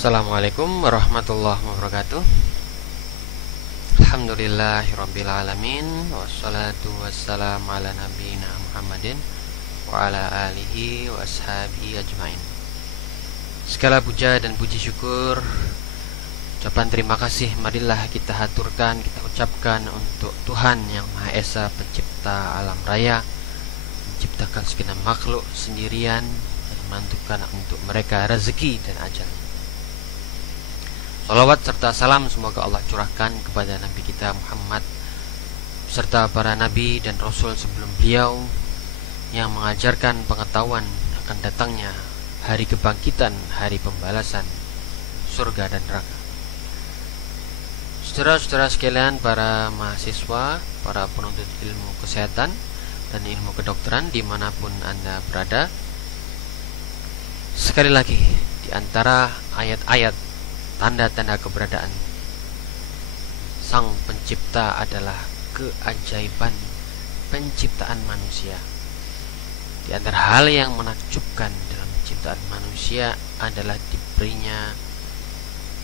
Assalamualaikum warahmatullahi wabarakatuh. Alhamdulillahirrabbilalamin. Wassalatu wassalamu ala nabiyina Muhammadin wa ala alihi wa ashabihi ajmain. Segala puja dan puji syukur, ucapan terima kasih marilah kita haturkan, kita ucapkan untuk Tuhan yang Maha Esa, pencipta alam raya, menciptakan segenap makhluk sendirian dan menentukan untuk mereka rezeki dan ajal. Salawat serta salam semoga Allah curahkan kepada Nabi kita Muhammad serta para Nabi dan Rasul sebelum beliau yang mengajarkan pengetahuan akan datangnya hari kebangkitan, hari pembalasan, surga dan neraka. Saudara-saudara sekalian, para mahasiswa, para penuntut ilmu kesehatan dan ilmu kedokteran dimanapun Anda berada, sekali lagi di antara ayat-ayat tanda-tanda keberadaan Sang Pencipta adalah keajaiban penciptaan manusia. Di antara hal yang menakjubkan dalam penciptaan manusia adalah diberinya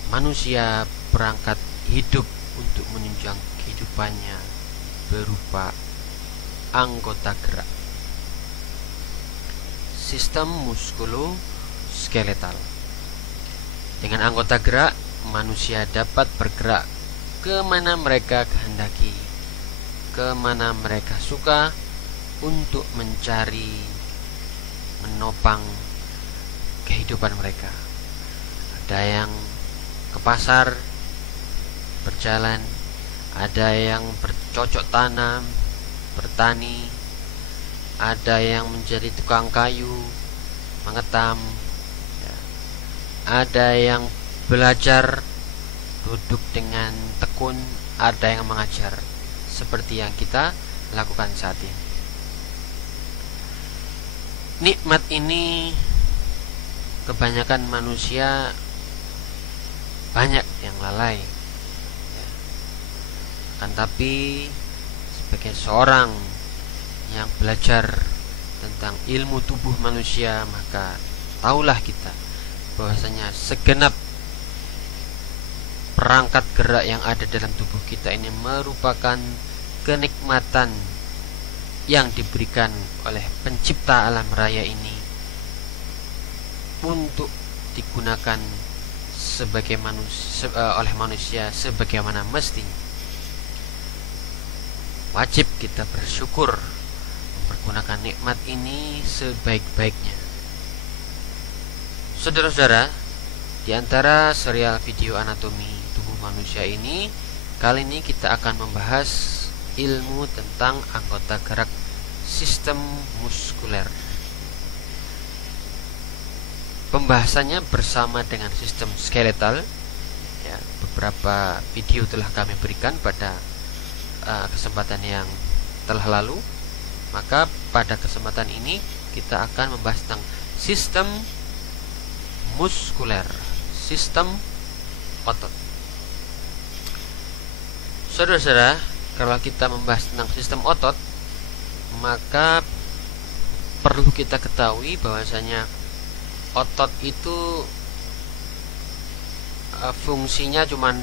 manusia perangkat hidup untuk menunjang kehidupannya berupa anggota gerak. Sistem muskuloskeletal. Dengan anggota gerak, manusia dapat bergerak kemana mereka kehendaki, kemana mereka suka, untuk mencari, menopang kehidupan mereka. Ada yang ke pasar, berjalan, ada yang bercocok tanam, bertani, ada yang menjadi tukang kayu, mengetam, ada yang belajar duduk dengan tekun, ada yang mengajar seperti yang kita lakukan saat ini. Nikmat ini kebanyakan manusia banyak yang lalai, Kan tapi sebagai seorang yang belajar tentang ilmu tubuh manusia, maka taulah kita bahwasanya segenap perangkat gerak yang ada dalam tubuh kita ini merupakan kenikmatan yang diberikan oleh pencipta alam raya ini untuk digunakan oleh manusia sebagaimana mestinya. Wajib kita bersyukur mempergunakan nikmat ini sebaik-baiknya. Saudara-saudara, di antara serial video anatomi tubuh manusia ini, kali ini kita akan membahas ilmu tentang anggota gerak sistem muskuler. Pembahasannya bersama dengan sistem skeletal. Ya, beberapa video telah kami berikan pada kesempatan yang telah lalu. Maka pada kesempatan ini kita akan membahas tentang sistem muskuler, sistem otot. Saudara-saudara, kalau kita membahas tentang sistem otot, maka perlu kita ketahui bahwasanya otot itu fungsinya cuma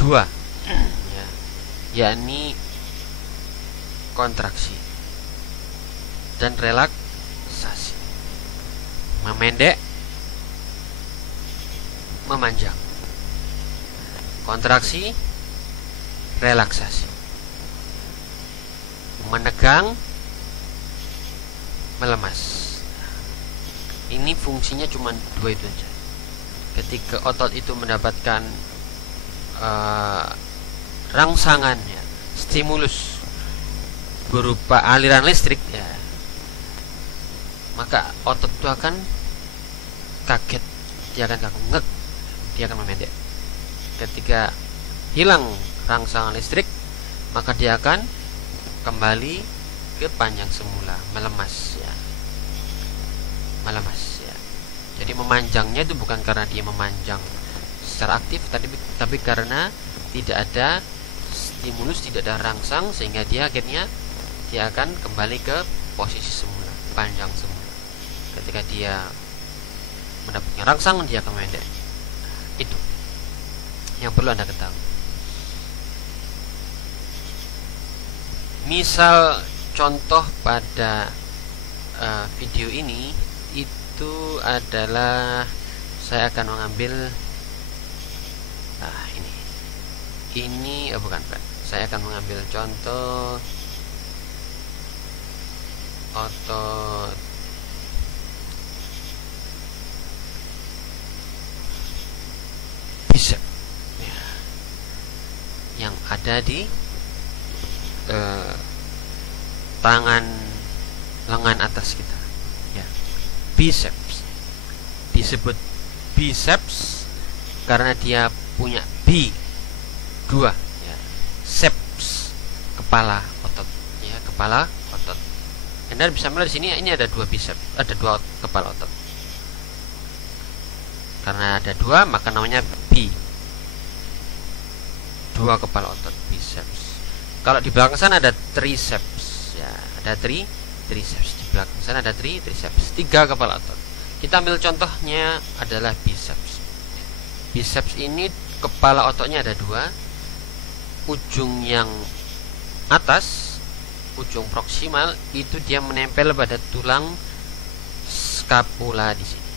dua, ya, yakni kontraksi dan relaksasi, memendek, memanjang. Kontraksi, relaksasi, menegang, melemas. Ini fungsinya cuma dua itu saja. Ketika otot itu mendapatkan rangsangan, ya, stimulus berupa aliran listrik, ya, maka otot itu akan kaget, dia akan kaku, ngek, dia akan memendek. Ketika hilang rangsangan listrik, maka dia akan kembali ke panjang semula, melemas, ya. Melemas, ya. Jadi memanjangnya itu bukan karena dia memanjang secara aktif, tapi karena tidak ada stimulus, tidak ada rangsang, sehingga dia akhirnya dia akan kembali ke posisi semula, panjang semula. Ketika dia mendapatkan rangsang, dia akan memendek. yang perlu Anda ketahui. Misal contoh pada video ini itu adalah saya akan mengambil ini bukan Pak. Saya akan mengambil contoh otot bicep ya, yang ada di tangan lengan atas kita ya. Biceps disebut biceps karena dia punya B 2 ya. Seps kepala otot ya, kepala otot. Anda bisa melihat di sini ini ada 2 biceps, ada 2 kepala otot. Karena ada 2 maka namanya B, 2 kepala otot biceps. Kalau di belakang sana ada triceps ya, ada triceps. Di belakang sana ada triceps, 3 kepala otot. Kita ambil contohnya adalah biceps. Biceps ini kepala ototnya ada 2. Ujung yang atas, ujung proksimal itu dia menempel pada tulang skapula di sini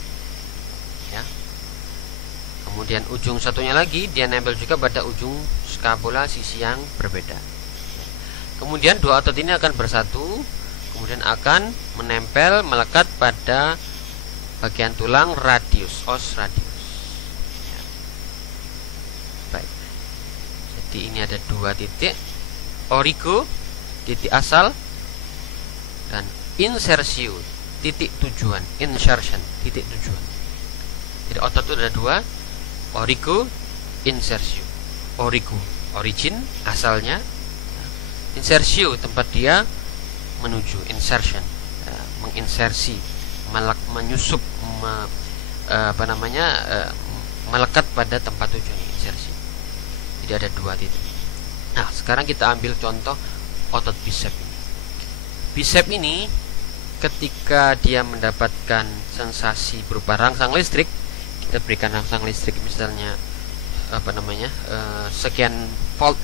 ya. Kemudian ujung satunya lagi dia nempel juga pada ujung skapula sisi yang berbeda. Kemudian 2 otot ini akan bersatu, kemudian akan menempel melekat pada bagian tulang radius, os radius. Jadi ini ada 2 titik, origo titik asal dan insertio titik tujuan, insertion titik tujuan. Jadi otot itu ada 2, origo, insertio. Origo origin asalnya, insertio tempat dia menuju, insertion ya, menginsersi, menyusup, melekat pada tempat tujuan, insersi. Jadi ada 2 titik. Nah, sekarang kita ambil contoh otot bicep ini. Bicep ini ketika dia mendapatkan sensasi berupa rangsang listrik, kita berikan rangsang listrik misalnya sekian volt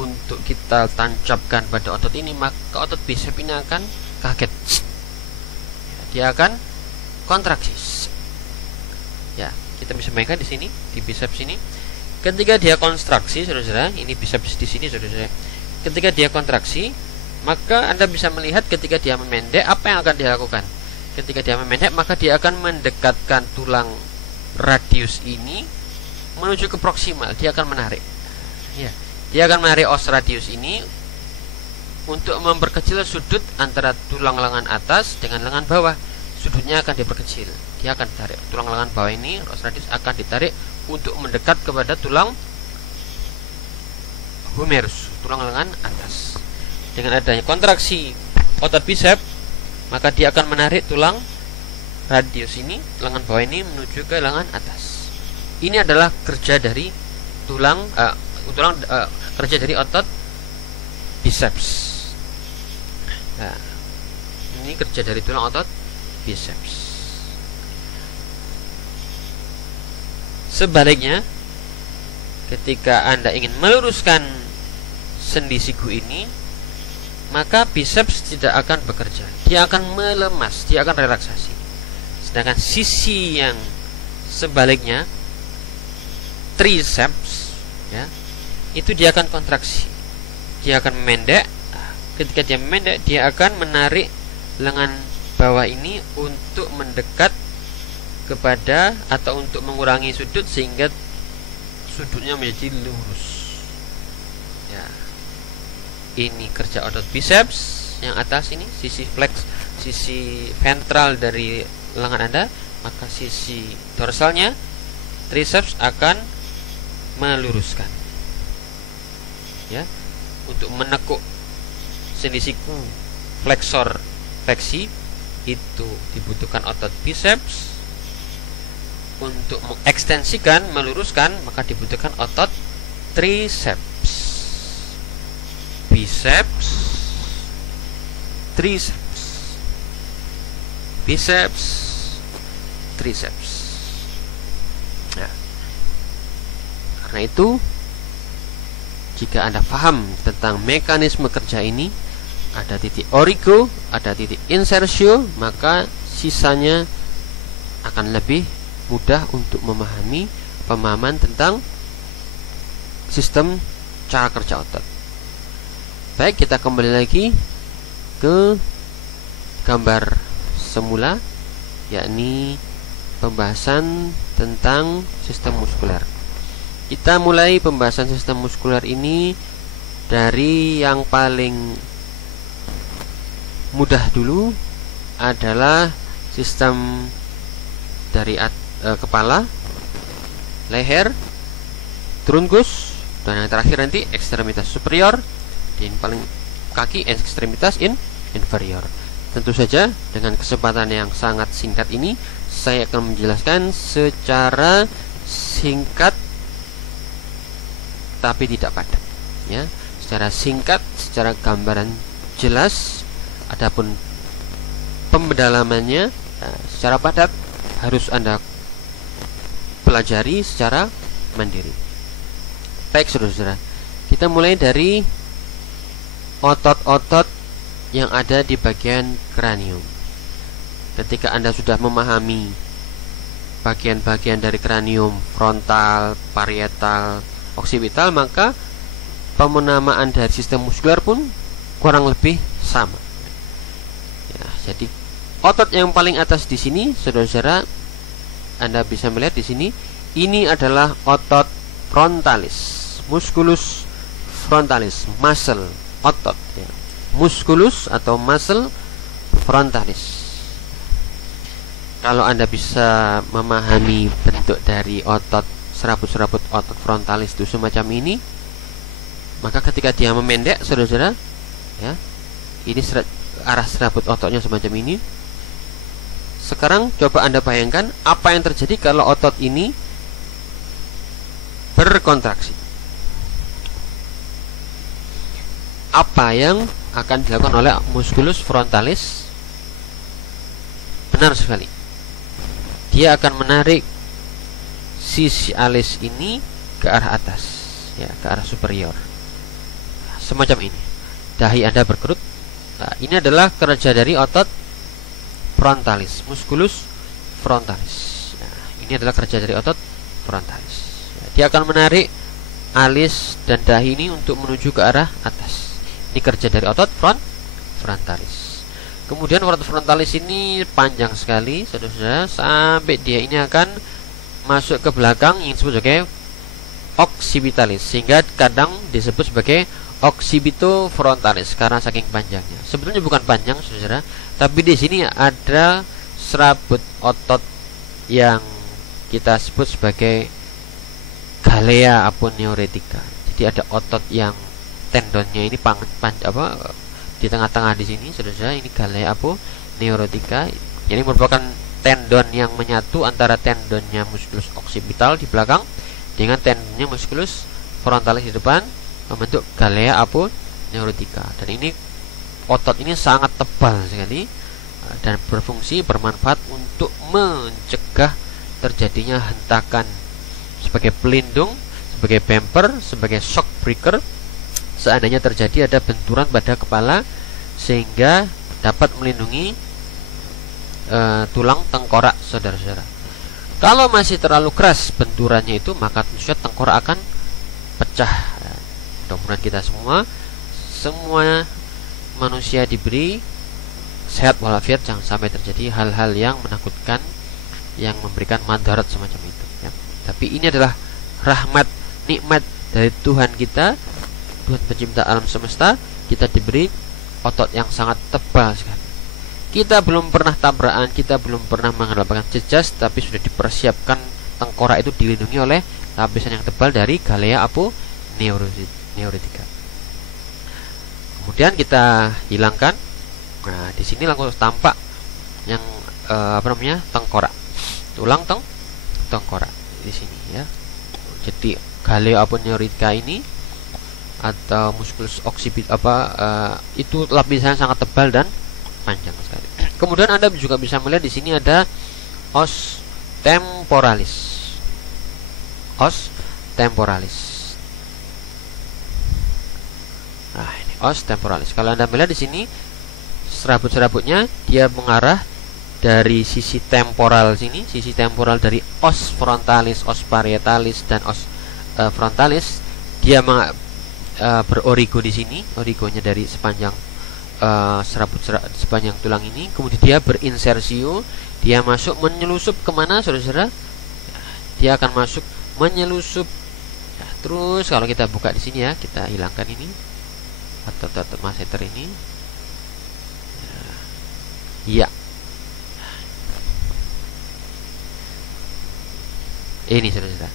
untuk kita tancapkan pada otot ini, maka otot bicep ini akan kaget. Dia akan kontraksi. Ya, kita bisa bayangkan di sini di bicep sini. Ketika dia kontraksi, saudara-saudara, ini biceps di sini, saudara-saudara. Ketika dia kontraksi, maka Anda bisa melihat ketika dia memendek, apa yang akan dia lakukan? Ketika dia memendek, maka dia akan mendekatkan tulang radius ini menuju ke proksimal. Dia akan menarik. Ya, dia akan menarik os radius ini untuk memperkecil sudut antara tulang lengan atas dengan lengan bawah. Sudutnya akan diperkecil. Dia akan ditarik. Tulang lengan bawah ini, os radius akan ditarik untuk mendekat kepada tulang humerus, tulang lengan atas. Dengan adanya kontraksi otot bicep, maka dia akan menarik tulang radius ini, lengan bawah ini menuju ke lengan atas. Ini adalah kerja dari kerja dari otot biceps. Nah, ini kerja dari tulang otot biceps. Sebaliknya, ketika Anda ingin meluruskan sendi siku ini, maka biceps tidak akan bekerja. Dia akan melemas, dia akan relaksasi. Sedangkan sisi yang sebaliknya, triceps ya, itu dia akan kontraksi. Dia akan memendek. Ketika dia memendek, dia akan menarik lengan bawah ini untuk mendekat kepada atau untuk mengurangi sudut sehingga sudutnya menjadi lurus. Ya. Ini kerja otot biceps yang atas ini, sisi flex, sisi ventral dari lengan Anda, maka sisi dorsalnya triceps akan meluruskan. Ya, untuk menekuk sendi siku flexor fleksi itu dibutuhkan otot biceps. Untuk mengekstensikan, meluruskan, maka dibutuhkan otot triceps. Biceps, triceps, biceps, triceps. Ya. Karena itu, jika Anda paham tentang mekanisme kerja ini, ada titik origo, ada titik insertio, maka sisanya akan lebih mudah untuk memahami pemahaman tentang sistem cara kerja otot. Baik, kita kembali lagi ke gambar semula, yakni pembahasan tentang sistem muskuler. Kita mulai pembahasan sistem muskuler ini dari yang paling mudah dulu, adalah sistem dari kepala, leher, trunkus, dan yang terakhir nanti ekstremitas superior, dan paling kaki ekstremitas inferior. Tentu saja dengan kesempatan yang sangat singkat ini, saya akan menjelaskan secara singkat tapi tidak padat, ya, secara singkat, secara gambaran jelas. Adapun pemendalamannya secara padat harus Anda pelajari secara mandiri. Baik saudara-saudara, kita mulai dari otot-otot yang ada di bagian kranium. Ketika Anda sudah memahami bagian-bagian dari kranium, frontal, parietal, oksipital, maka penamaan dari sistem muskuler pun kurang lebih sama. Ya, jadi otot yang paling atas di sini, saudara-saudara, Anda bisa melihat di sini, ini adalah otot frontalis, musculus frontalis, muscle, otot, ya. Musculus atau muscle frontalis. Kalau Anda bisa memahami bentuk dari otot, serabut-serabut otot frontalis itu semacam ini, maka ketika dia memendek, saudara-saudara, ya, ini arah serabut ototnya semacam ini. Sekarang coba Anda bayangkan apa yang terjadi kalau otot ini berkontraksi. Apa yang akan dilakukan oleh musculus frontalis? Benar sekali, dia akan menarik sisi alis ini ke arah atas, ya, ke arah superior, semacam ini. Dahi Anda berkerut. Nah, ini adalah kerja dari otot frontalis, musculus frontalis. Nah, ini adalah kerja dari otot frontalis. Ya, dia akan menarik alis dan dahi ini untuk menuju ke arah atas. Ini kerja dari otot frontalis. Kemudian otot frontalis ini panjang sekali, saudara-saudara, sampai dia ini akan masuk ke belakang yang disebut sebagai occipitalis, sehingga kadang disebut sebagai occipitofrontalis karena saking panjangnya. Sebetulnya bukan panjang, saudara, tapi di sini ada serabut otot yang kita sebut sebagai galea aponeurotica. Jadi ada otot yang tendonnya ini di tengah-tengah di sini, saudara, ini galea aponeurotica. Ini merupakan tendon yang menyatu antara tendonnya musculus occipital di belakang dengan tendonnya musculus frontalis di depan, membentuk galea aponeurotica. Dan ini otot ini sangat tebal sekali dan bermanfaat untuk mencegah terjadinya hentakan sebagai pelindung, sebagai bumper, sebagai shock breaker seandainya terjadi ada benturan pada kepala, sehingga dapat melindungi tulang tengkorak, saudara-saudara. Kalau masih terlalu keras benturannya itu, maka tentu saja tengkorak akan pecah. Mudah-mudahan kita semua manusia diberi sehat walafiat, jangan sampai terjadi hal-hal yang menakutkan yang memberikan madarat semacam itu, ya. Tapi ini adalah rahmat, nikmat dari Tuhan kita, Tuhan pencipta alam semesta. Kita diberi otot yang sangat tebal sekali. Kita belum pernah tabrakan, kita belum pernah menghadapkan jejas, tapi sudah dipersiapkan tengkorak itu dilindungi oleh lapisan yang tebal dari galea aponeurotica. Kemudian kita hilangkan. Nah, di sini langsung tampak yang tengkorak, tulang tengkorak di sini, ya. Jadi galea aponeurotica ini atau musculus occipital itu lapisan sangat tebal dan panjang sekali. Kemudian Anda juga bisa melihat di sini ada os temporalis. Os temporalis. Nah, ini os temporalis. Kalau Anda melihat di sini serabut-serabutnya dia mengarah dari sisi temporal sini, sisi temporal dari os frontalis, os parietalis dan os frontalis. Dia berorigo di sini, origonya dari sepanjang sepanjang tulang ini. Kemudian dia berinsersio, dia masuk menyelusup kemana, saudara-saudara? Dia akan masuk menyelusup. Nah, terus kalau kita buka di sini ya, kita hilangkan ini otot masseter ini. Ya. Ini saudara-saudara.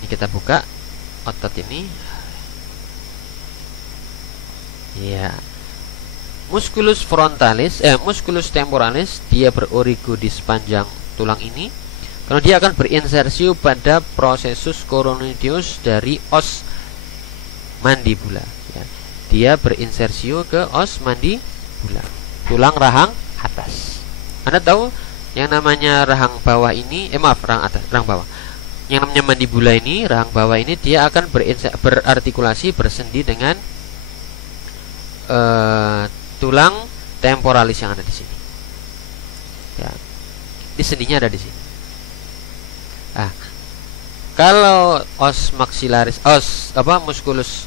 Ini kita buka otot ini. Ya. Musculus frontalis, musculus temporalis, dia berorigo di sepanjang tulang ini. Kalau dia akan berinsersio pada processus coronoideus dari os mandibula. Ya. Dia berinsersio ke os mandibula, tulang rahang atas. Anda tahu yang namanya rahang bawah ini, rahang atas, rahang bawah. Yang namanya mandibula ini, rahang bawah ini, dia akan berartikulasi, bersendi dengan tulang temporalis yang ada di sini. Ya, di sendinya ada di sini. Ah, kalau os maxillaris, musculus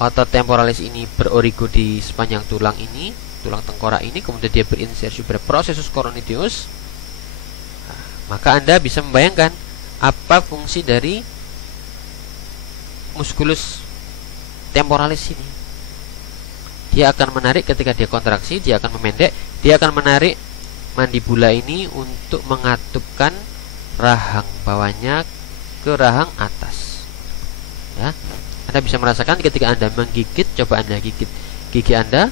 otot temporalis ini berorigo di sepanjang tulang ini, tulang tengkorak ini, kemudian dia berinsersi pada processus coronoideus, maka Anda bisa membayangkan apa fungsi dari musculus temporalis ini. Dia akan menarik ketika dia kontraksi, dia akan memendek, dia akan menarik mandibula ini untuk mengatupkan rahang bawahnya ke rahang atas. Ya, Anda bisa merasakan ketika Anda menggigit, coba Anda gigit gigi Anda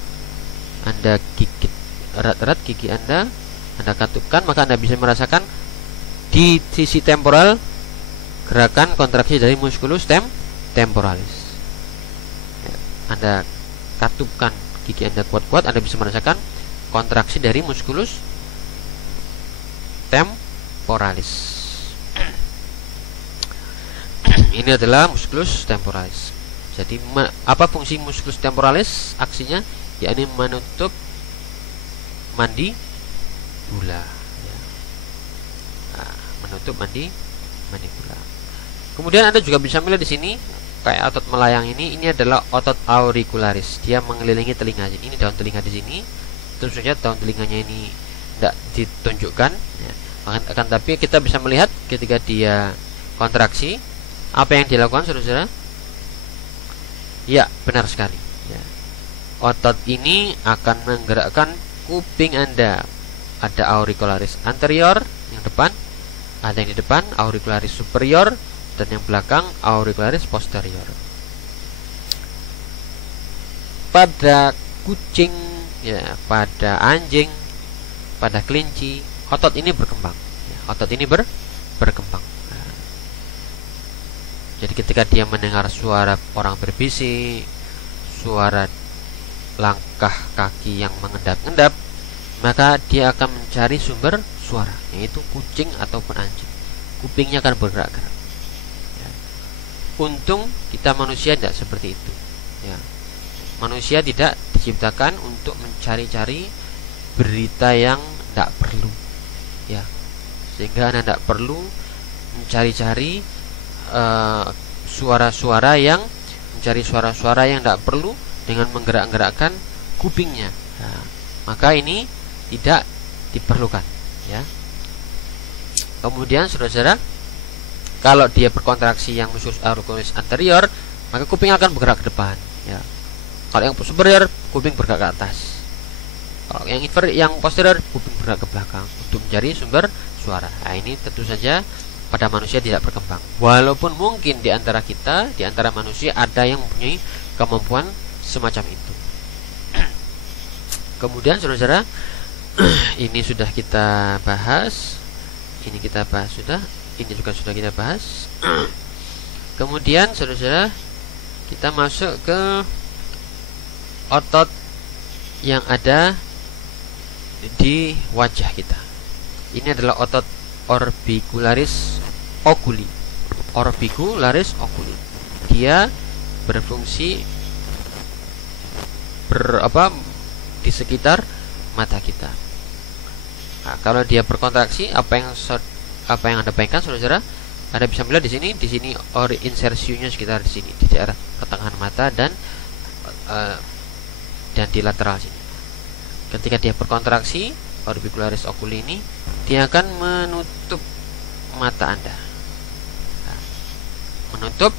gigit erat-erat gigi Anda katupkan, maka Anda bisa merasakan di sisi temporal gerakan kontraksi dari musculus temporalis. Ya, Anda katupkan gigi Anda kuat-kuat, Anda bisa merasakan kontraksi dari musculus temporalis. Ini adalah musculus temporalis. Jadi apa fungsi musculus temporalis? Aksinya yakni menutup mandibula. Ya. Nah, menutup mandibula. Kemudian Anda juga bisa melihat di sini kayak otot melayang ini adalah otot auricularis. Dia mengelilingi telinga. Ini daun telinga di sini. Tentu saja daun telinganya ini tidak ditunjukkan. Ya. Akan tapi kita bisa melihat ketika dia kontraksi, apa yang dilakukan, saudara-saudara? Ya, benar sekali. Ya. Otot ini akan menggerakkan kuping Anda. Ada auricularis anterior yang depan, ada yang di depan auricularis superior, dan yang belakang auricularis posterior. Pada kucing, ya, pada anjing, pada kelinci, otot ini berkembang. Ya, otot ini berkembang. Nah, jadi ketika dia mendengar suara orang berbisik, suara langkah kaki yang mengendap-endap, maka dia akan mencari sumber suara, yaitu kucing ataupun anjing. Kupingnya akan bergerak-gerak. Untung kita manusia tidak seperti itu. Ya. Manusia tidak diciptakan untuk mencari-cari berita yang tidak perlu. Ya. Sehingga Anda tidak perlu mencari-cari suara-suara yang tidak perlu dengan menggerak-gerakkan kupingnya. Nah, maka ini tidak diperlukan. Ya. Kemudian saudara-saudara, kalau dia berkontraksi yang musculus auricularis anterior, maka kuping akan bergerak ke depan. Ya. Kalau yang superior, kuping bergerak ke atas. Kalau yang posterior, kuping bergerak ke belakang untuk mencari sumber suara. Nah, ini tentu saja pada manusia tidak berkembang. Walaupun mungkin di antara kita, di antara manusia ada yang mempunyai kemampuan semacam itu. Kemudian saudara-saudara, ini sudah kita bahas. Ini kita bahas sudah. Ini juga sudah kita bahas. Kemudian saudara-saudara, kita masuk ke otot yang ada di wajah kita. Ini adalah otot orbicularis oculi. Orbicularis oculi. dia berfungsi di sekitar mata kita. Nah, kalau dia berkontraksi, apa yang Anda bayangkan, saudara? Anda bisa melihat di sini ori insersiunya sekitar di sini, di daerah pertengahan mata dan di lateral sini. Ketika dia berkontraksi, orbicularis oculi ini, dia akan menutup mata Anda. Nah, menutup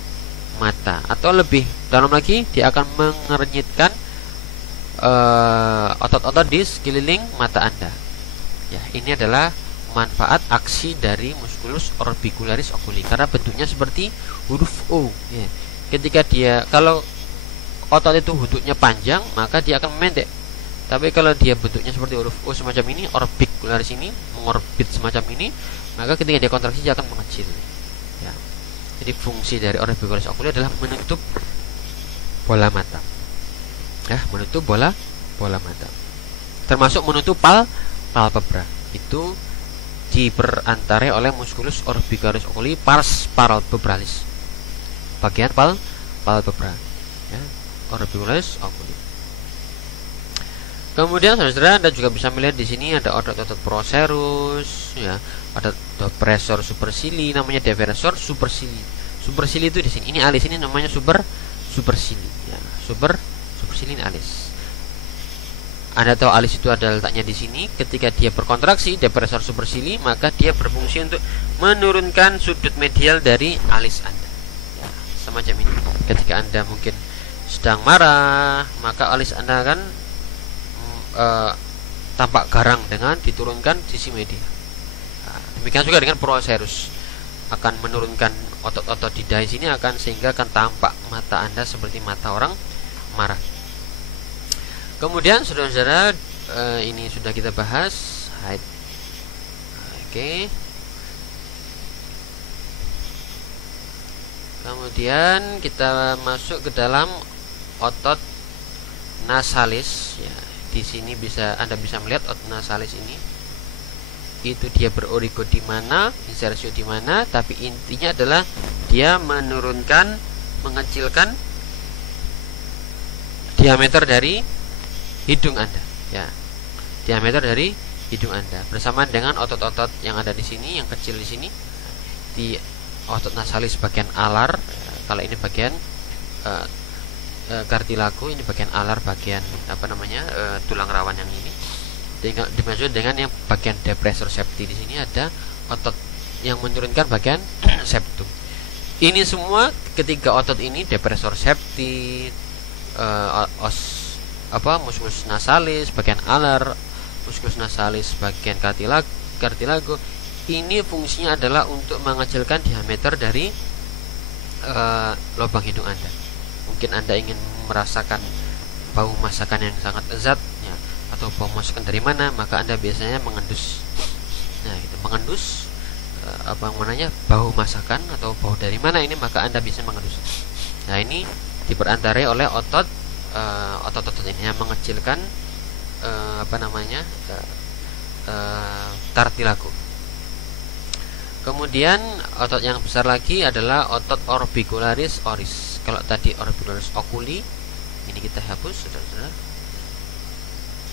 mata, atau lebih dalam lagi, dia akan mengernyitkan otot-otot di sekeliling mata Anda. Ya, ini adalah manfaat aksi dari musculus orbicularis oculi, karena bentuknya seperti huruf O. Ya. Ketika kalau otot itu bentuknya panjang, maka dia akan memendek. Tapi kalau dia bentuknya seperti huruf O semacam ini, orbicularis ini mengorbit semacam ini, maka ketika dia kontraksi dia akan mengecil. Ya. Jadi fungsi dari orbicularis oculi adalah menutup bola mata. Ya, menutup bola mata. Termasuk menutup palpebra. Itu diperantarai oleh musculus orbicularis oculi pars palpebralis. Bagian palpebra. Ya, orbicularis oculi. Kemudian saudara, Anda juga bisa melihat di sini ada otot-otot procerus, ya, ada depressor supercili, namanya depressor supercili. Supercili itu di sini. Ini alis, ini namanya supercili, ya. Supercili ini alis. Anda tahu alis itu ada letaknya di sini. Ketika dia berkontraksi, depressor supercili, maka dia berfungsi untuk menurunkan sudut medial dari alis Anda. Ya, semacam ini. Ketika Anda mungkin sedang marah, maka alis Anda akan tampak garang dengan diturunkan sisi medial. Nah, demikian juga dengan procerus, akan menurunkan otot-otot di dahi sini, sehingga akan tampak mata Anda seperti mata orang marah. Kemudian saudara-saudara, ini sudah kita bahas height. Oke. Kemudian kita masuk ke dalam otot nasalis, ya. Di sini Anda bisa melihat otot nasalis ini. Itu dia berorigo di mana, insersio di mana, tapi intinya adalah dia mengecilkan diameter dari hidung Anda, ya. Diameter dari hidung Anda bersamaan dengan otot-otot yang ada di sini, yang kecil di sini. Di otot nasalis bagian alar, kalau ini bagian kartilago, ini bagian alar, bagian tulang rawan yang ini. Dimaksud dengan yang bagian depressor septi, di sini ada otot yang menurunkan bagian septum. Ini semua ketiga otot ini, depressor septi, musculus nasalis bagian alar, musculus nasalis bagian kartilago, ini fungsinya adalah untuk mengecilkan diameter dari lubang hidung Anda. Mungkin Anda ingin merasakan bau masakan yang sangat lezat, ya, atau bau masakan dari mana, maka Anda biasanya mengendus. Nah, itu mengendus bau masakan atau bau dari mana ini, maka Anda bisa mengendus. Nah, ini diperantarai oleh otot-otot ini yang mengecilkan kartilago. Kemudian otot yang besar lagi adalah otot orbicularis oris. Kalau tadi orbicularis oculi, ini kita hapus, saudara-saudara.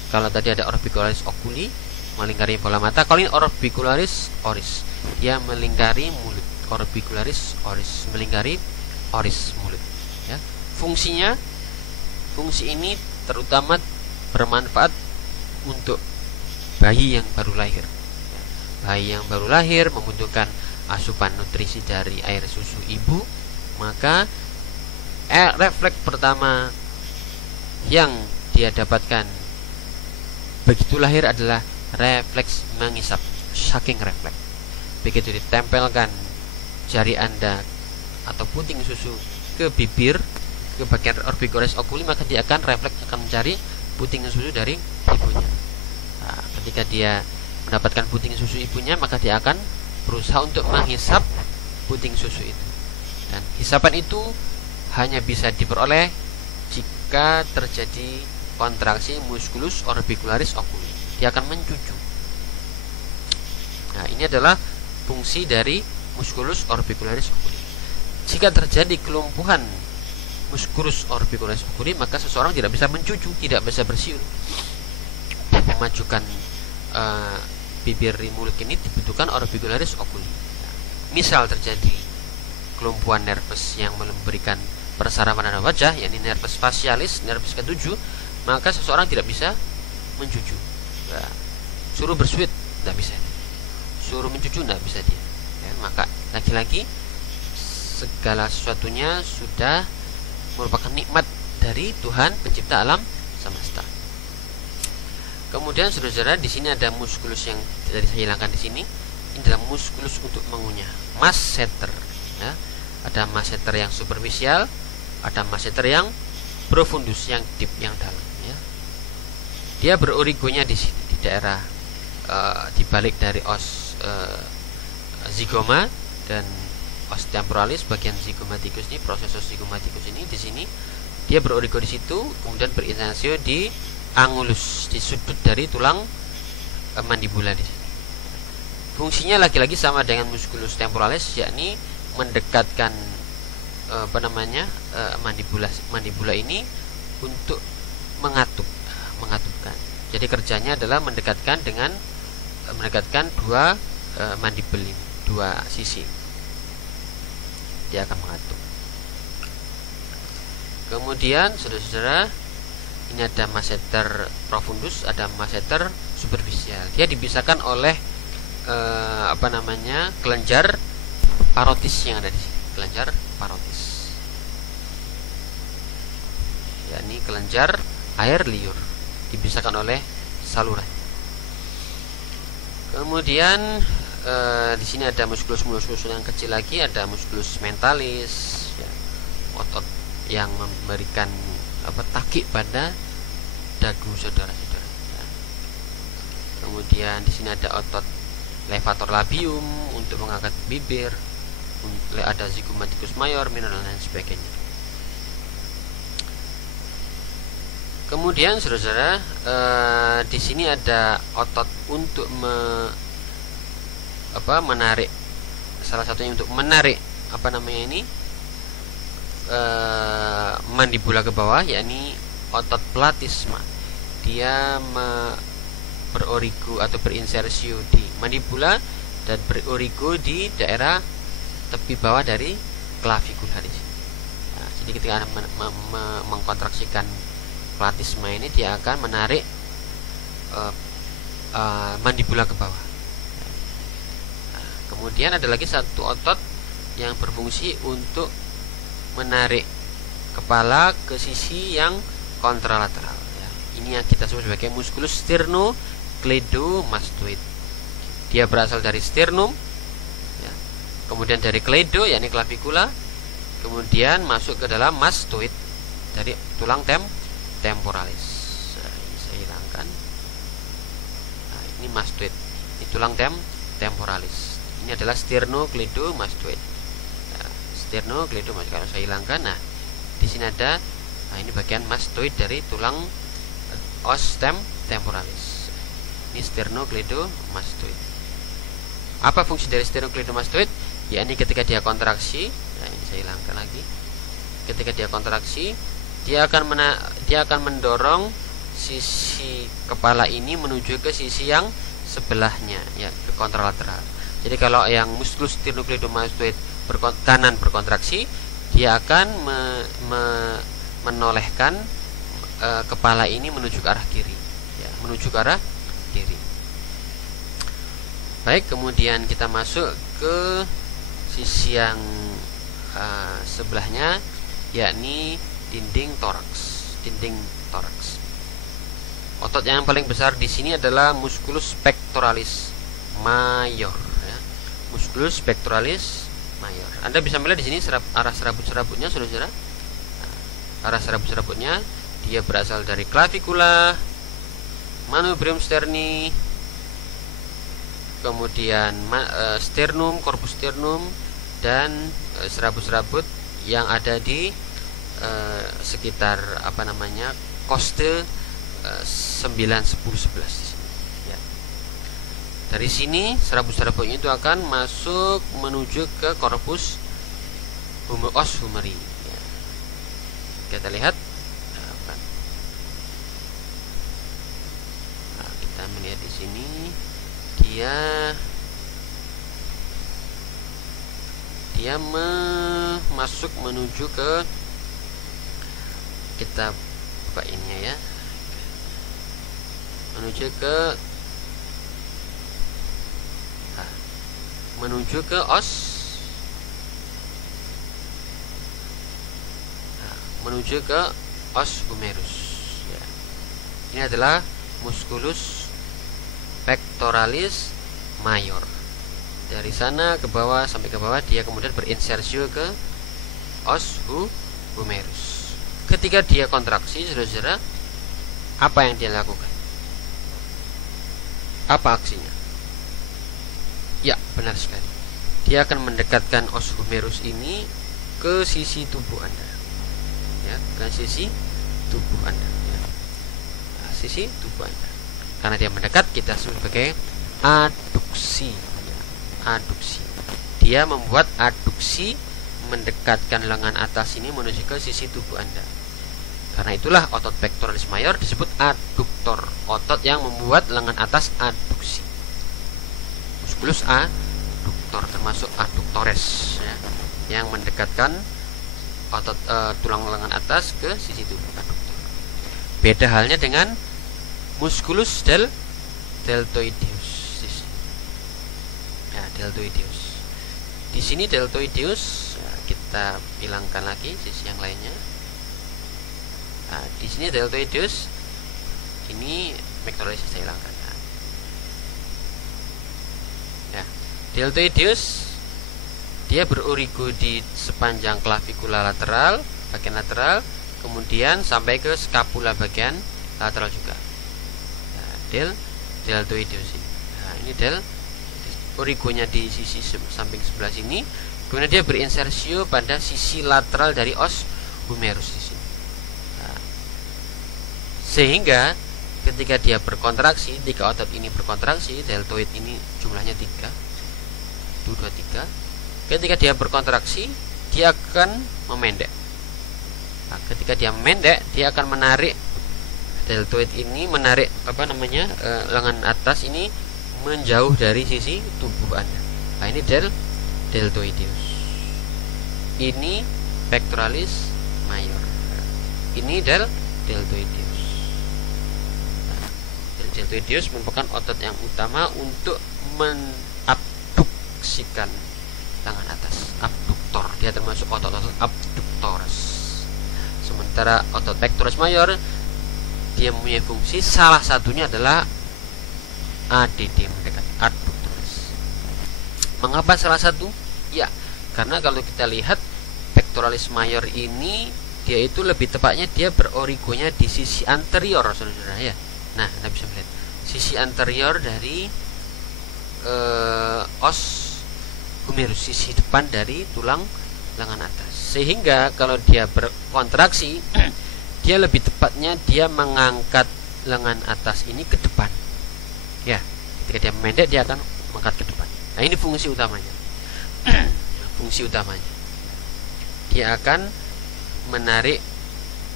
Kalau tadi ada orbicularis oculi melingkari bola mata, kalau ini orbicularis oris, dia melingkari mulut. Orbicularis oris melingkari oris mulut, ya. Fungsi ini terutama bermanfaat untuk bayi yang baru lahir. Bayi yang baru lahir membutuhkan asupan nutrisi dari air susu ibu, maka refleks pertama yang dia dapatkan begitu lahir adalah refleks mengisap, sucking refleks. Begitu ditempelkan jari Anda atau puting susu ke bibir, ke bagian orbicularis oculi, maka dia akan refleks akan mencari puting susu dari ibunya. Nah, ketika dia mendapatkan puting susu ibunya, maka dia akan berusaha untuk menghisap puting susu itu. Dan hisapan itu hanya bisa diperoleh jika terjadi kontraksi musculus orbicularis oculi. Dia akan mencucu. Nah, ini adalah fungsi dari musculus orbicularis oculi. Jika terjadi kelumpuhan musculus orbicularis oculi, maka seseorang tidak bisa mencucu, tidak bisa bersiul. Memajukan bibir mulut ini dibutuhkan orbicularis oculi. Misal terjadi kelumpuhan nervus yang memberikan persarafan pada wajah, yakni nervus facialis, nervus ke-7, maka seseorang tidak bisa mencucu. Nah, suruh bersuit tidak bisa, suruh mencucu tidak bisa dia. Ya, maka lagi-lagi segala sesuatunya sudah merupakan nikmat dari Tuhan pencipta alam semesta. Kemudian saudara-saudara, di sini ada muskulus yang tadi saya hilangkan di sini. Ini adalah muskulus untuk mengunyah, masseter. Ya. Ada masseter yang superficial, ada masseter yang profundus, yang deep, yang dalam. Ya. Dia berorigonya di sini, di daerah di balik dari os zigoma dan os temporalis, bagian zigomatikus ini, proses os zigomatikus ini di sini dia berorigo di situ, kemudian berinasio di angulus, di sudut dari tulang mandibula di sini. Fungsinya lagi-lagi sama dengan musculus temporalis, yakni mendekatkan mandibula ini untuk mengatupkan. Jadi kerjanya adalah mendekatkan dua mandibel ini, dua sisi. Dia akan mengatup. Kemudian saudara-saudara, ini ada masseter profundus, ada masseter superficial. Dia dipisahkan oleh kelenjar parotis yang ada di sini, kelenjar parotis. Yakni kelenjar air liur, dipisahkan oleh saluran. Kemudian di sini ada musculus yang kecil lagi, ada musculus mentalis, ya, otot yang memberikan takik pada dagu saudara-saudara. Ya. Kemudian di sini ada otot levator labium untuk mengangkat bibir, ada zygomatikus mayor, minor dan sebagainya. Kemudian saudara-saudara, di sini ada otot untuk menarik, salah satunya untuk menarik mandibula ke bawah, yakni otot platisma. Dia berorigo atau berinsersio di mandibula dan berorigo di daerah tepi bawah dari klavikula di sini. Nah, jadi ketika mengkontraksikan platisma ini, dia akan menarik mandibula ke bawah. Kemudian ada lagi satu otot yang berfungsi untuk menarik kepala ke sisi yang kontralateral. Ya. Ini yang kita sebut sebagai musculus sternocleidomastoid. Dia berasal dari sternum, ya. Kemudian dari kleido, yakni klavikula, kemudian masuk ke dalam mastoid dari tulang temporalis. Nah, ini saya hilangkan. Nah, ini mastoid, ini tulang temporalis. Ini adalah sternocleidomastoid. Nah, sternocleidomastoid kalau saya hilangkan. Nah, di sini ada, ini bagian mastoid dari tulang os temporalis. Ini sternocleidomastoid. Apa fungsi dari sternocleidomastoid? Ya, ini ketika dia kontraksi. Nah, ini saya hilangkan lagi. Ketika dia kontraksi, dia akan mendorong sisi kepala ini menuju ke sisi yang sebelahnya, ya, ke kontralateral. Jadi kalau yang musculus sternocleidomastoid kanan berkontraksi, dia akan menolehkan kepala ini menuju ke arah kiri, ya, menuju ke arah kiri. Baik, kemudian kita masuk ke sisi yang sebelahnya, yakni dinding toraks. Otot yang paling besar di sini adalah musculus pectoralis mayor. Musculus pectoralis mayor. Anda bisa melihat di sini arah serabut-serabutnya, saudara-saudara. Arah serabut-serabutnya dia berasal dari klavikula, manubrium sterni, kemudian sternum, corpus sternum, dan serabut-serabut yang ada di sekitar koste 9, 10, 11. Dari sini serabut-serabutnya itu akan masuk menuju ke corpus os humeri. Ya. Kita lihat, nah, kita melihat di sini dia masuk menuju ke, kita buka ini ya, menuju ke os, menuju ke os humerus ya. Ini adalah musculus pectoralis major. Dari sana ke bawah sampai ke bawah, dia kemudian berinsersio ke os humerus. Ketika dia kontraksi, saudara-saudara, apa yang dia lakukan? Apa aksinya? Ya, benar sekali. Dia akan mendekatkan os humerus ini ke sisi tubuh Anda. Ya, ke sisi tubuh Anda. Ya. Nah, sisi tubuh Anda. Karena dia mendekat, kita sebut sebagai aduksi. Ya, aduksi. Dia membuat aduksi, mendekatkan lengan atas ini menuju ke sisi tubuh Anda. Karena itulah otot pectoralis major disebut aduktor, otot yang membuat lengan atas aduksi. Musculus aduktor, termasuk aduktores ya, yang mendekatkan otot tulang lengan atas ke sisi tubuh, aduktor. Beda halnya dengan musculus deltoideus. Ya, deltoideus. Di sini deltoideus ya, kita hilangkan lagi sisi yang lainnya. Nah, di sini deltoideus, ini pectoralis saya hilangkan. Ya, deltoideus dia berorigo di sepanjang clavikula lateral, bagian lateral, kemudian sampai ke scapula bagian lateral juga. Nah, deltoideus ini. Nah, ini origonya di sisi samping sebelah sini, kemudian dia berinsersio pada sisi lateral dari os humerus di sini. Nah, sehingga ketika dia berkontraksi, 3 otot ini berkontraksi, deltoid ini jumlahnya 3, 1, 2, 3. Ketika dia berkontraksi, dia akan memendek. Nah, ketika dia memendek, dia akan menarik deltoid ini, menarik lengan atas ini menjauh dari sisi tubuh Anda. Nah, ini deltoideus. Ini pectoralis major. Ini deltoideus. Nah, deltoideus merupakan otot yang utama untuk menabduksikan tangan atas, abduktor. Dia termasuk otot-otot abduktores. Sementara otot pectoralis major, dia mempunyai fungsi, salah satunya adalah ADD, mendekat, adduktores. Mengapa salah satu? Ya, karena kalau kita lihat pectoralis major ini, dia itu lebih tepatnya dia berorigonya di sisi anterior, saudara-saudara ya. Nah, Anda bisa melihat sisi anterior dari os humerus, sisi depan dari tulang lengan atas. Sehingga kalau dia berkontraksi, dia lebih tepatnya dia mengangkat lengan atas ini ke depan. Ya, ketika dia memendek, dia akan mengangkat ke depan. Nah, ini fungsi utamanya. Fungsi utamanya, dia akan menarik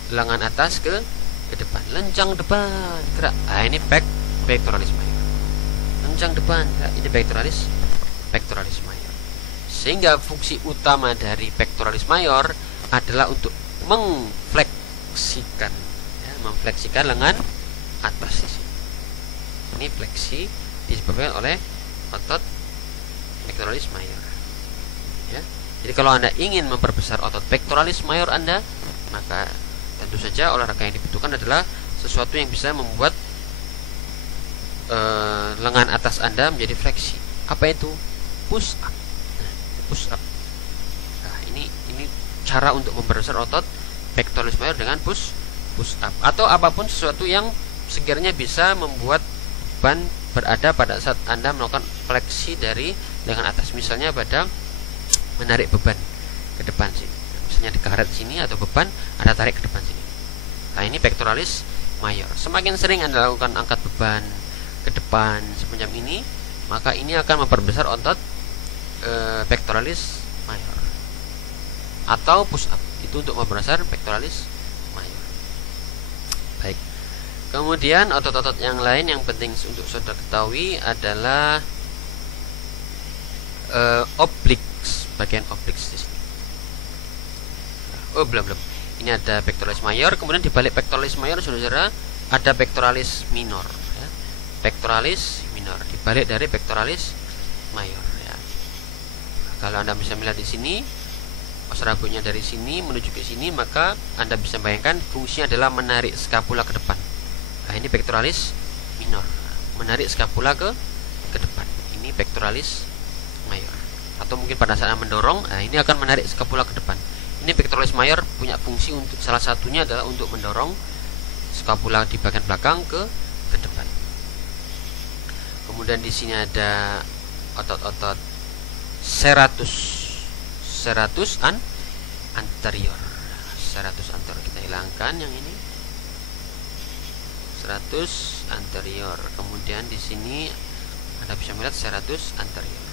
lengan atas ke depan, lencang depan, gerak. Nah, ini pectoralis major. Lencang depan, gerak. Ini pectoralis major. Sehingga fungsi utama dari pectoralis major adalah untuk memfleksikan, ya, memfleksikan lengan atas di sini. Ini fleksi disebabkan oleh otot pectoralis major. Ya. Jadi kalau Anda ingin memperbesar otot pectoralis major Anda, maka tentu saja olahraga yang dibutuhkan adalah sesuatu yang bisa membuat lengan atas Anda menjadi fleksi. Apa itu? Push up. Push up. Nah, ini cara untuk memperbesar otot pectoralis major dengan push up, atau apapun sesuatu yang sekiranya bisa membuat beban berada pada saat Anda melakukan fleksi dari lengan atas. Misalnya pada menarik beban ke depan sini, misalnya di karet sini, atau beban Anda tarik ke depan sini. Nah, ini pectoralis major. Semakin sering Anda lakukan angkat beban ke depan semacam ini, maka ini akan memperbesar otot pectoralis major. atau push up. Itu untuk memperbesar pectoralis mayor. Baik. Kemudian otot-otot yang lain yang penting untuk saudara ketahui adalah obliques, bagian obliques di sini. Oh, belum. Ini ada pectoralis mayor, kemudian di balik pectoralis mayor saudara ada pectoralis minor ya. Pectoralis minor di balik dari pectoralis mayor ya. Kalau Anda bisa melihat di sini rambutnya dari sini menuju ke sini, maka Anda bisa bayangkan fungsinya adalah menarik skapula ke depan. Nah, ini pectoralis minor, menarik skapula ke depan. Ini pectoralis mayor. Atau mungkin pada saat mendorong, nah ini akan menarik skapula ke depan. Ini pectoralis mayor punya fungsi untuk salah satunya adalah untuk mendorong skapula di bagian belakang ke depan. Kemudian di sini ada otot-otot serratus anterior. Serratus anterior kita hilangkan yang ini. Serratus anterior. Kemudian di sini Anda bisa melihat serratus anterior.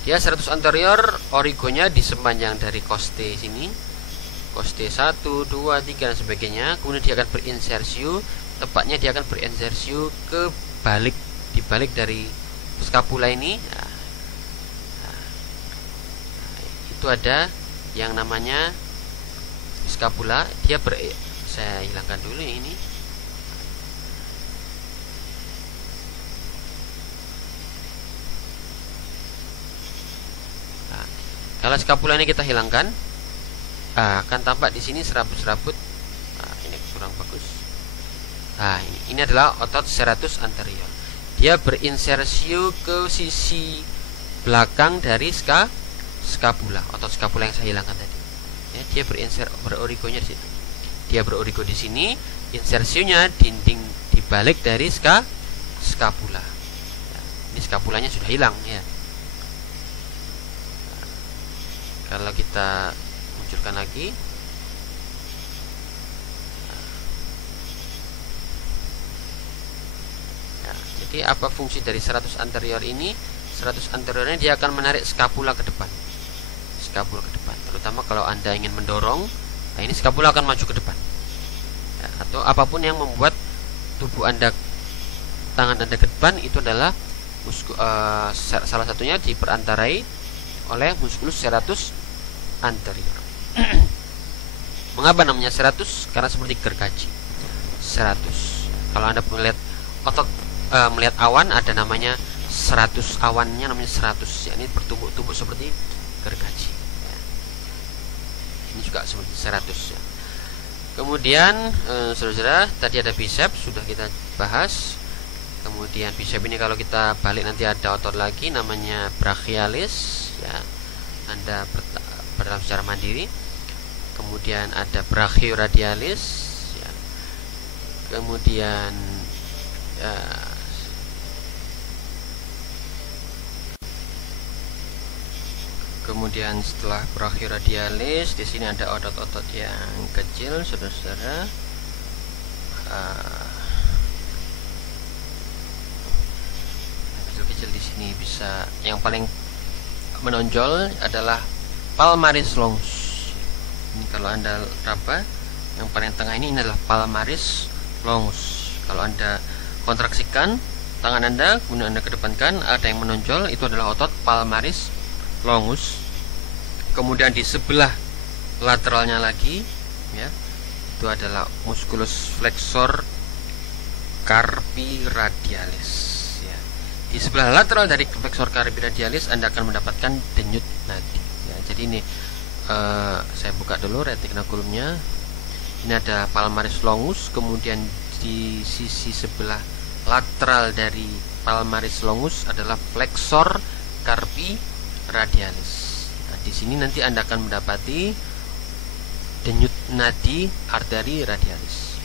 Dia serratus anterior, origonya di sepanjang dari coste sini, coste 1, 2, 3 dan sebagainya. Kemudian dia akan berinsersiu, tepatnya dia akan berinsersiu ke balik, di balik dari skapula ini. Itu ada yang namanya skapula. Dia saya hilangkan dulu ini. Kalau skapula ini kita hilangkan, akan tampak di sini serabut-serabut. Ini kurang bagus. Ini adalah otot serratus anterior. Dia berinsersiu ke sisi belakang dari skapula, otot skapula yang saya hilangkan tadi. Ya, dia berorigonya di situ. Dia berorigo di sini, insersiunya dinding di balik dari skapula. Ya, ini skapulanya sudah hilang ya. Kalau kita munculkan lagi, ya, jadi apa fungsi dari serratus anterior ini? Serratus anterior ini dia akan menarik skapula ke depan, terutama kalau Anda ingin mendorong. Nah, ini skapula akan maju ke depan ya, atau apapun yang membuat tubuh Anda, tangan Anda ke depan, itu adalah salah satunya diperantarai oleh muskulus serratus anterior. Mengapa namanya serratus? Karena seperti gergaji. Serratus. Kalau Anda melihat otot melihat awan, ada namanya serratus, awannya namanya serratus. Ya, ini bertumbuk-tumbuk seperti gergaji. Ya. Ini juga seperti serratus. Ya. Kemudian saudara-saudara, tadi ada bicep sudah kita bahas. Kemudian bicep ini kalau kita balik nanti ada otot lagi namanya brachialis. Ya. Anda berdalam secara mandiri. Kemudian ada brachioradialis ya. Kemudian ya, kemudian setelah brachioradialis di sini ada otot-otot yang kecil, saudara-saudara. Kecil-kecil di sini bisa, yang paling menonjol adalah palmaris longus. Ini kalau Anda raba, yang paling tengah ini adalah palmaris longus. Kalau Anda kontraksikan tangan Anda, kemudian Anda kedepankan, ada yang menonjol, itu adalah otot palmaris longus. Kemudian di sebelah lateralnya lagi, ya, itu adalah musculus flexor carpi radialis. Ya. Di sebelah lateral dari flexor carpi radialis Anda akan mendapatkan denyut nadi. Ya, jadi ini saya buka dulu retinaculumnya. Ini ada palmaris longus, kemudian di sisi sebelah lateral dari palmaris longus adalah flexor carpi radialis. Nah, di sini nanti Anda akan mendapati denyut nadi arteri radialis.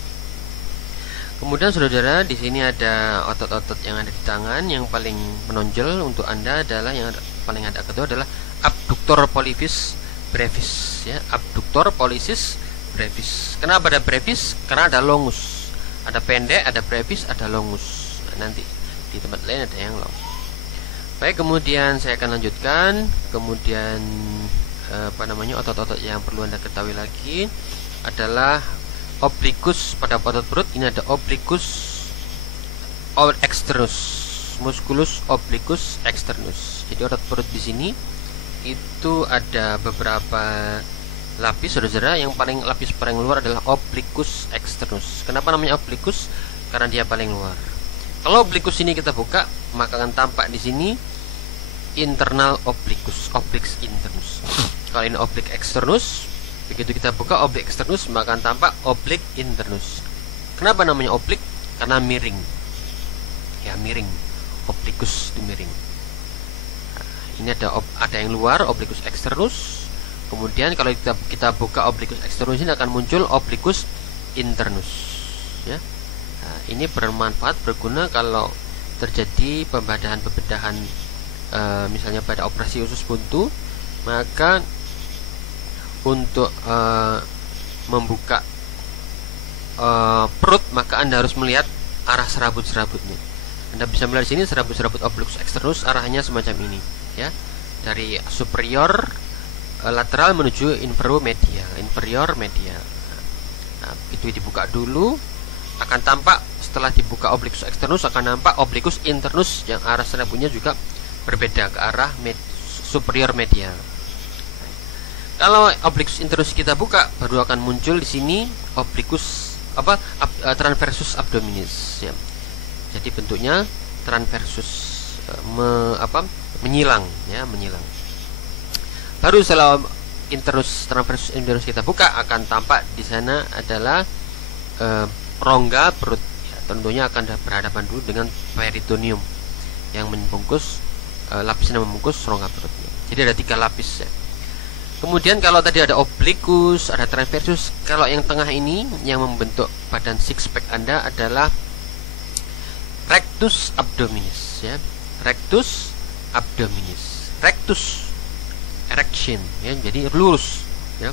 Kemudian saudara, di sini ada otot-otot yang ada di tangan. Yang paling menonjol untuk Anda adalah, yang paling ada kedua adalah abductor pollicis brevis ya, abductor pollicis brevis. Kenapa ada brevis? Karena ada longus. Ada pendek, ada brevis, ada longus. Nah, nanti di tempat lain ada yang long. Baik, kemudian saya akan lanjutkan. Kemudian otot-otot yang perlu Anda ketahui lagi adalah obliquus. Pada otot perut ini ada obliquus externus, musculus obliquus externus. Jadi otot perut di sini itu ada beberapa lapis, saudara. Yang lapis paling luar adalah obliquus externus. Kenapa namanya obliquus? Karena dia paling luar. Kalau obliquus ini kita buka, maka akan tampak di sini internal obliquus, obliques internus. Kalau ini oblique externus, begitu kita buka oblique externus, maka akan tampak oblique internus. Kenapa namanya oblique? Karena miring. Ya, miring. Obliquus itu miring. Nah, ini ada yang luar, obliquus externus. Kemudian kalau kita buka obliquus externus, ini akan muncul obliquus internus. Ya. Nah, ini bermanfaat, berguna kalau terjadi pembedahan misalnya pada operasi usus buntu, maka untuk membuka perut, maka Anda harus melihat arah serabut-serabutnya. Anda bisa melihat di sini serabut-serabut obliquus externus arahnya semacam ini, ya, dari superior lateral menuju inferior medial. Nah, begitu dibuka dulu, akan tampak setelah dibuka obliquus externus akan nampak obliquus internus yang arah serabutnya juga berbeda ke arah superior medial. Kalau obliquus internus kita buka, baru akan muncul di sini obliquus transversus abdominis, ya. Jadi bentuknya transversus, menyilang, ya, menyilang. Baru setelah transversus internus kita buka, akan tampak di sana adalah rongga perut, ya, tentunya akan berhadapan dulu dengan peritoneum yang membungkus lapisnya membungkus rongga perutnya. Jadi ada 3 lapis, ya. Kemudian kalau tadi ada obliquus, ada transversus, kalau yang tengah ini yang membentuk badan six pack Anda adalah rectus abdominis, ya. Rectus abdominis. Rectus erection, ya, jadi lurus, ya.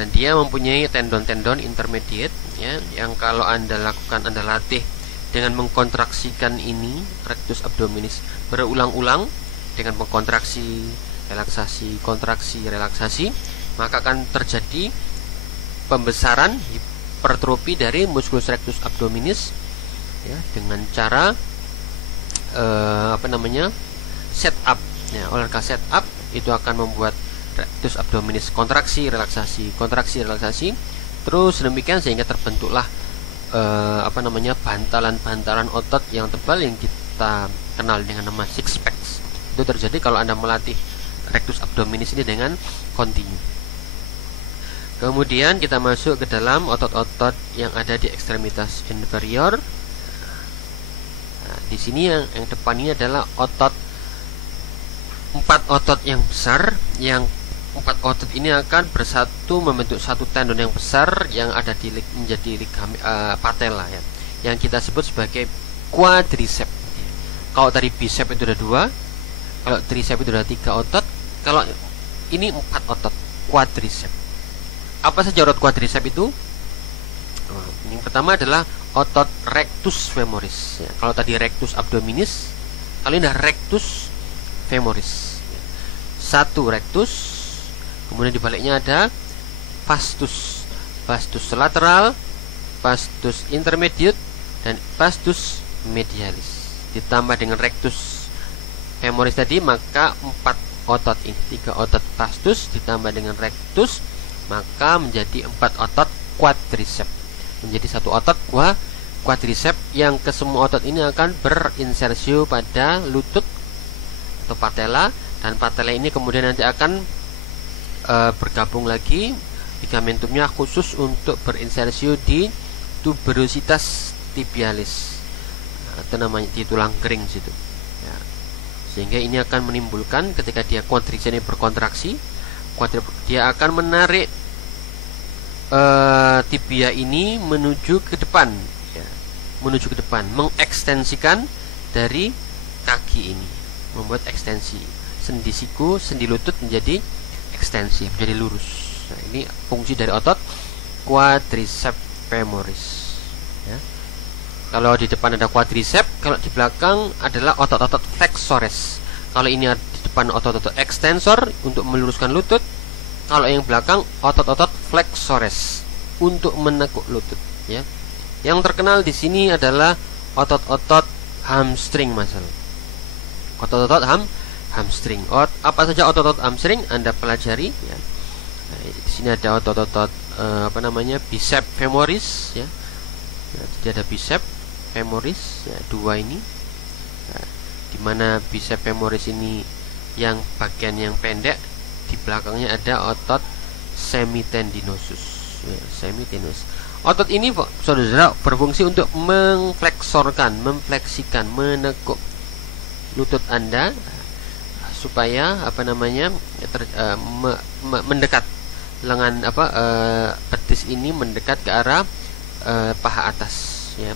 Dan dia mempunyai tendon-tendon intermediate, ya, yang kalau Anda latih dengan mengkontraksikan ini rectus abdominis berulang-ulang dengan mengkontraksi, relaksasi, kontraksi, relaksasi, maka akan terjadi pembesaran hipertrofi dari musculus rectus abdominis, ya, dengan cara set up, ya. Olahraga set up itu akan membuat rectus abdominis kontraksi, relaksasi, terus demikian sehingga terbentuklah bantalan-bantalan otot yang tebal yang kita kenal dengan nama six packs. Itu terjadi kalau Anda melatih rectus abdominis ini dengan kontinu. Kemudian kita masuk ke dalam otot-otot yang ada di ekstremitas inferior. Nah, di sini yang depan ini adalah 4 otot yang besar, yang 4 otot ini akan bersatu membentuk satu tendon yang besar yang ada menjadi patella, ya, yang kita sebut sebagai quadriceps. Kalau tadi bicep itu ada 2, kalau triceps itu ada 3 otot, kalau ini 4 otot quadriceps. Apa saja otot quadriceps itu? Yang pertama adalah otot rectus femoris, ya. Kalau tadi rectus abdominis, kali ini ada rectus femoris, ya. 1 rectus, kemudian di baliknya ada vastus, vastus lateral, vastus intermediate, dan vastus medialis. Ditambah dengan rectus femoris tadi, maka 4 otot ini, 3 otot vastus ditambah dengan rectus, maka menjadi 4 otot quadriceps, menjadi 1 otot quadriceps yang kesemua otot ini akan berinsersio pada lutut atau patella, dan patella ini kemudian nanti akan bergabung lagi ligamentumnya khusus untuk berinsersio di tuberositas tibialis, atau namanya di tulang kering situ, ya. Sehingga ini akan menimbulkan ketika dia quadriceps ini berkontraksi, dia akan menarik tibia ini menuju ke depan, ya, mengekstensikan dari kaki ini, membuat ekstensi sendi siku, sendi lutut menjadi ekstensi, menjadi lurus. Nah, ini fungsi dari otot quadriceps femoris, ya. Kalau di depan ada quadriceps, kalau di belakang adalah otot-otot flexores. Kalau ini di depan otot-otot ekstensor untuk meluruskan lutut. Kalau yang belakang otot-otot flexores untuk menekuk lutut, ya. Yang terkenal di sini adalah otot-otot hamstring, muscle. Otot-otot hamstring. Apa saja otot-otot hamstring Anda pelajari, ya. Nah, di sini ada otot-otot bicep femoris, ya. Nah, jadi ada bicep femoris, ya, dua ini. Nah, dimana bicep femoris ini yang bagian yang pendek, di belakangnya ada otot semitendinosus, ya, semitendinosus. Otot ini, saudara, berfungsi untuk memfleksikan, menekuk lutut Anda supaya mendekat lengan betis ini mendekat ke arah paha atas, ya.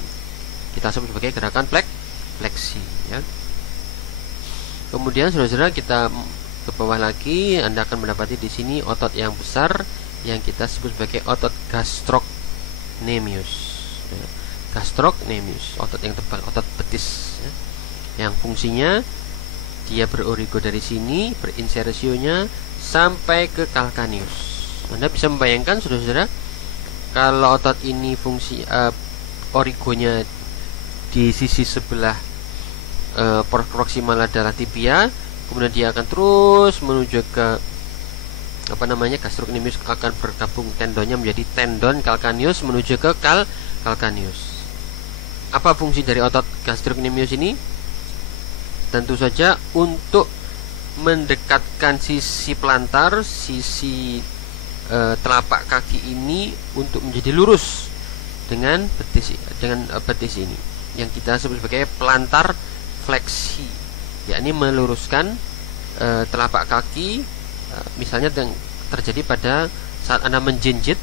Kita sebut sebagai gerakan fleksi, ya. Kemudian saudara, kita ke bawah lagi, Anda akan mendapati di sini otot yang besar yang kita sebut sebagai otot gastrocnemius, ya. Gastrocnemius, otot yang tebal, otot betis, ya, yang fungsinya dia berorigo dari sini, berinsersionya sampai ke calcaneus. Anda bisa membayangkan, saudara-saudara, kalau otot ini fungsi origonya di sisi sebelah proksimal adalah tibia, kemudian dia akan terus menuju ke gastrocnemius, akan bergabung tendonnya menjadi tendon calcaneus menuju ke calcaneus. Apa fungsi dari otot gastrocnemius ini? Tentu saja untuk mendekatkan sisi plantar, sisi telapak kaki ini untuk menjadi lurus dengan betis ini, yang kita sebut sebagai plantar fleksi, yakni meluruskan telapak kaki. Misalnya yang terjadi pada saat Anda menjinjit,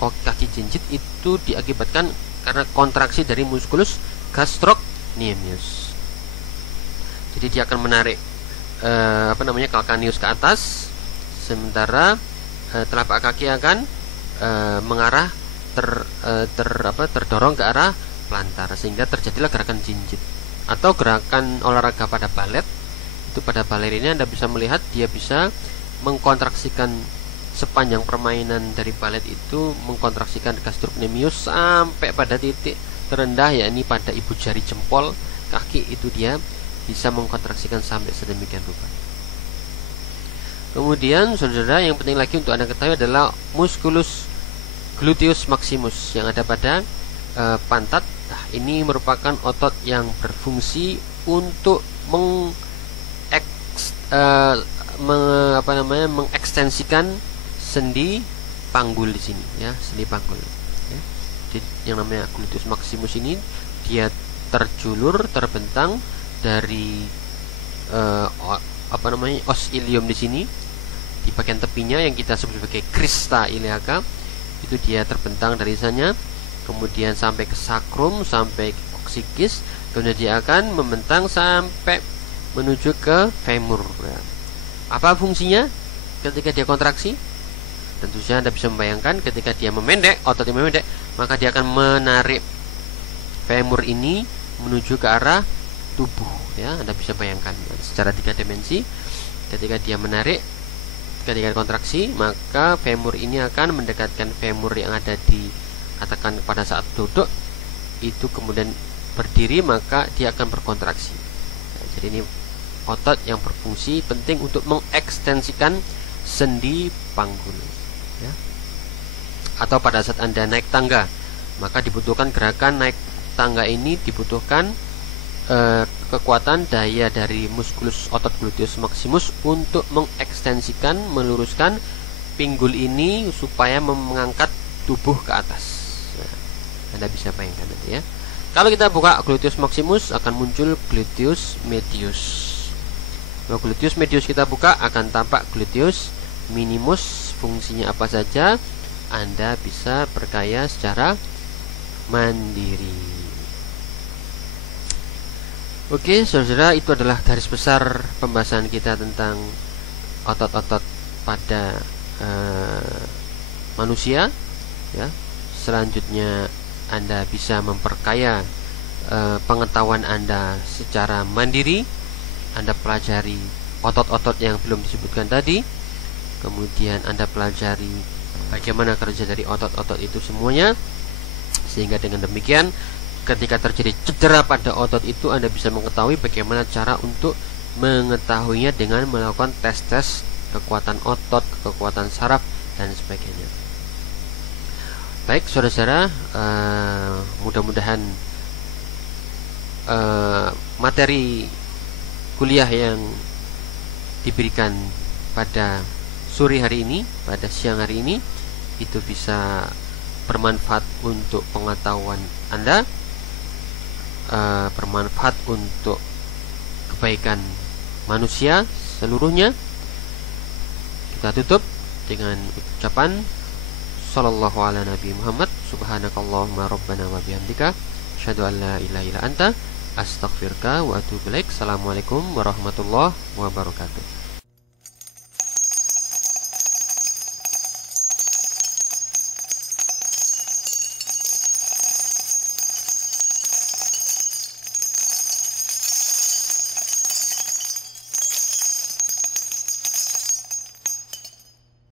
kaki jinjit itu diakibatkan karena kontraksi dari muskulus gastrocnemius. Jadi dia akan menarik calcaneus ke atas, sementara telapak kaki akan mengarah terdorong ke arah plantar, sehingga terjadilah gerakan jinjit. Atau gerakan olahraga pada balet, itu pada balet ini Anda bisa melihat dia bisa mengkontraksikan sepanjang permainan dari balet itu, mengkontraksikan gastrocnemius sampai pada titik terendah, yakni pada ibu jari jempol kaki, itu dia bisa mengkontraksikan sampai sedemikian rupa. Kemudian saudara, yang penting lagi untuk Anda ketahui adalah musculus gluteus maximus yang ada pada pantat. Nah, ini merupakan otot yang berfungsi untuk mengekstensikan sendi panggul di sini, ya, sendi panggul, ya. Jadi, yang namanya gluteus maximus ini dia terbentang dari os ilium di sini, di bagian tepinya yang kita sebut sebagai crista iliaca, itu dia terbentang dari sana, kemudian sampai ke sacrum, sampai ke coccyx, kemudian dia akan membentang sampai menuju ke femur, ya. Apa fungsinya ketika dia kontraksi? Tentu saja Anda bisa membayangkan ketika dia memendek, otot yang memendek, maka dia akan menarik femur ini menuju ke arah tubuh, ya. Anda bisa bayangkan secara 3 dimensi. Ketika dia menarik, ketika kontraksi, maka femur ini akan mendekatkan femur yang ada di, katakan pada saat duduk itu, kemudian berdiri, maka dia akan berkontraksi. Nah, jadi ini otot yang berfungsi penting untuk mengekstensikan sendi panggul, ya. Atau pada saat Anda naik tangga, maka dibutuhkan gerakan naik tangga ini, dibutuhkan kekuatan daya dari muskulus otot gluteus maximus untuk mengekstensikan, meluruskan pinggul ini supaya mengangkat tubuh ke atas. Nah, Anda bisa bayangkan nanti, ya. Kalau kita buka gluteus maximus akan muncul gluteus medius. Kalau gluteus medius kita buka akan tampak gluteus minimus. Fungsinya apa saja Anda bisa berkaya secara mandiri. Oke, saudara, itu adalah garis besar pembahasan kita tentang otot-otot pada manusia, ya. Selanjutnya Anda bisa memperkaya pengetahuan Anda secara mandiri. Anda pelajari otot-otot yang belum disebutkan tadi. Kemudian Anda pelajari bagaimana kerja dari otot-otot itu semuanya, sehingga dengan demikian ketika terjadi cedera pada otot itu Anda bisa mengetahui bagaimana cara untuk mengetahuinya dengan melakukan tes-tes kekuatan otot, kekuatan saraf, dan sebagainya. Baik saudara-saudara, mudah-mudahan materi kuliah yang diberikan pada sore hari ini, pada siang hari ini, itu bisa bermanfaat untuk pengetahuan Anda, bermanfaat untuk kebaikan manusia seluruhnya. Kita tutup dengan ucapan sallallahu ala nabi Muhammad, subhanakallahumma rabbana wa bihamdika, asyhadu an la ilaha illa anta, astaghfiruka wa atubu ilaik. Assalamualaikum warahmatullahi wabarakatuh.